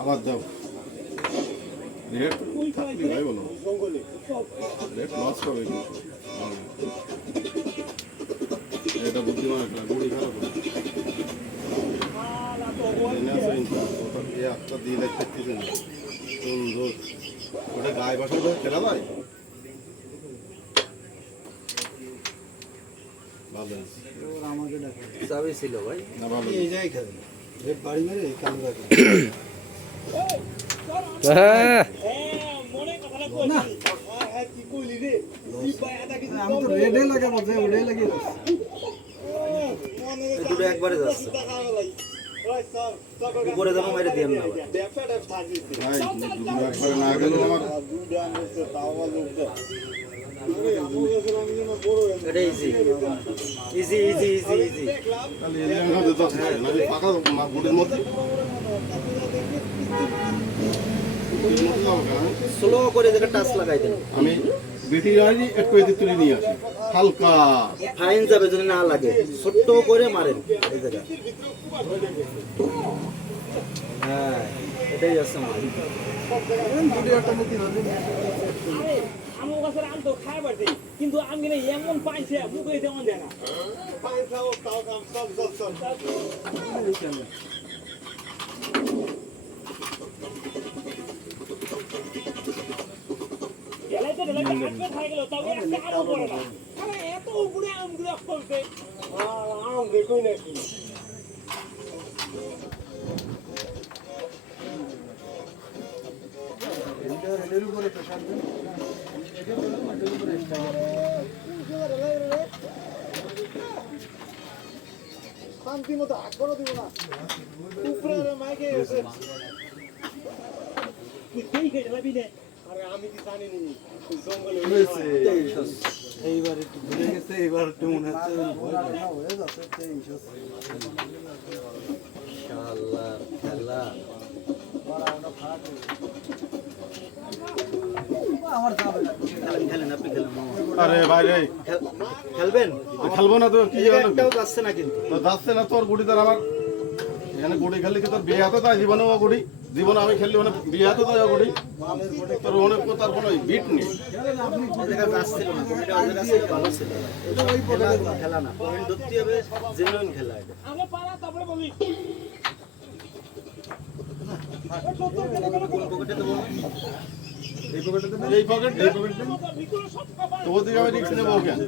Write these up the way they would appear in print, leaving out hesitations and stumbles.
আবার দাও রেট ভাই বলো রেট লস হবে এটা বুদ্ধিমান একটা গুড়ি খারাপ একটা দিয়ে দেখতেছে না সুন্দর ওটা গায়ে বসার করে খেলা যায় ভালো আমাকে চাবি ছিল ভাই না ভালো এই জায়গায় খেলে রেট বাড়ি মেরে কালো রাখে আমি তো রেডে লাগে বলছে ওটাই লাগিয়ে দুটো একবারে যাচ্ছে উপরে যেন মেরে দিয়ে না একবারে না গেল আমার এটা easy easy easy easy easy তাহলে এই জায়গা দিতে হবে নলি পাকা গুড়ের মধ্যে স্লো করে দেখে টাচ লাগাই দেন আমি বেটি রানি একটু এদিকে তুলে নিয়ে আসি হালকা ফাইন যাবে যদি না লাগে ছোট্ট করে মারেন এই জায়গা হ্যাঁ এটাই আছে আমার ভিডিওটা মুক্তি হবে আমি ওখানে আনতো খাবার দেই কিন্তু আমি না এমন পাইছে মুখে তেমন দেয় না পাই খাও তাও কাম সব এত উপরে আমগুলো করছে আম দেখুই নাকি শান্তি মতো হাত করে দিব না উপরে মাইকে এসে তুই খেয়ে যাবি না আরে আমি কি জানি নি জঙ্গলে এইবার একটু ভুলে গেছে এইবার একটু মনে হচ্ছে হয়ে যাচ্ছে ইনশাআল্লাহ খেলা আমার যাবে না খেলেন আপনি খেলেন আরে ভাই রে খেলবেন খেলবো না তো কি একটাও যাচ্ছে না কিন্তু তো যাচ্ছে না তোর গুড়িদার আমার এখানে গুড়ি খেললে কি তোর বিয়ে হাতে তাই জীবনেও গুড়ি জীবনে আমি খেললি মানে বিয়ে হাতে তাই গুড়ি তোর অনেক তার কোনো বিট নেই খেলা না পয়েন্ট ধরতে হবে জেনুইন খেলা এটা এই পকেট তো ওদিকে আমি রিস্ক নেবো কেন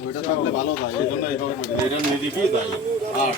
ওইটা থাকলে ভালো হয় এই জন্য এই পকেট এটা নিয়ে দিবি তাই আর